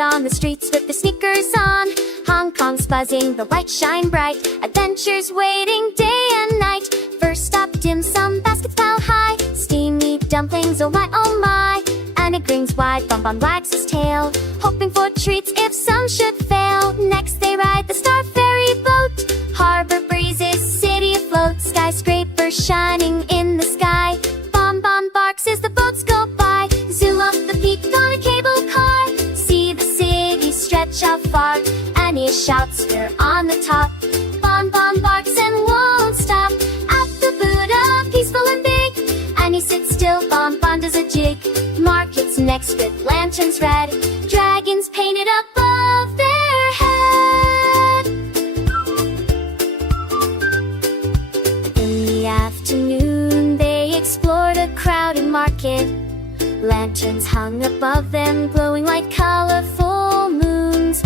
out on the streets with their sneakers on. Hong Kong's buzzing, the lights shine bright. Adventures waiting day and night. First stop, dim sum, baskets pile high. Steamy dumplings, oh my. Anya grins wide, Bon wags his tail, hoping for treats if some should fail. Next they ride the Star Ferry boat. Harbor breezes, city afloat. Skyscrapers shining in the sky. Bon barks as the boats go by. Zoom up the peak on a cable car. See the city stretch out far. Anya shouts, we're on the top. Bon barks and won't stop. At the Buddha, peaceful and big, Anya sits still, Bon does a jig. Markets next with lanterns red. Dragons painted above their head. In the afternoon they explored a crowded market. Lanterns hung above them, glowing like colorful moons.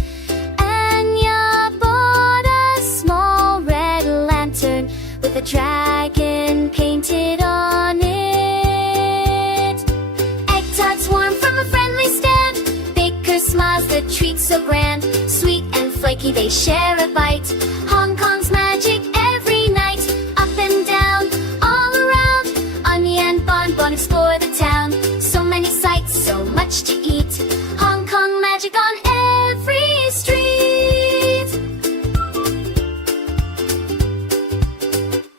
Anya bought a small red lantern with a dragon painted on it. Egg tarts warm from a friendly stand. Baker smiles, the treat so grand. Sweet and flaky, they share a bite. Hong Kong's magic every night. Up and down, all around, Anya and Bon explore the town. So many sights, so much to eat. Hong Kong magic on every street.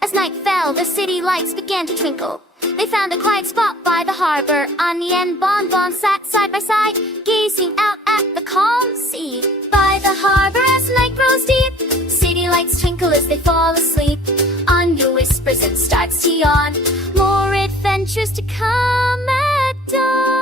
As night fell, the city lights began to twinkle. They found a quiet spot by the harbor. Anya and Bon sat side by side, gazing out at the calm sea. By the harbor as night grows deep, city lights twinkle as they fall asleep. Anya whispers and starts to yawn. More adventures to come at dawn.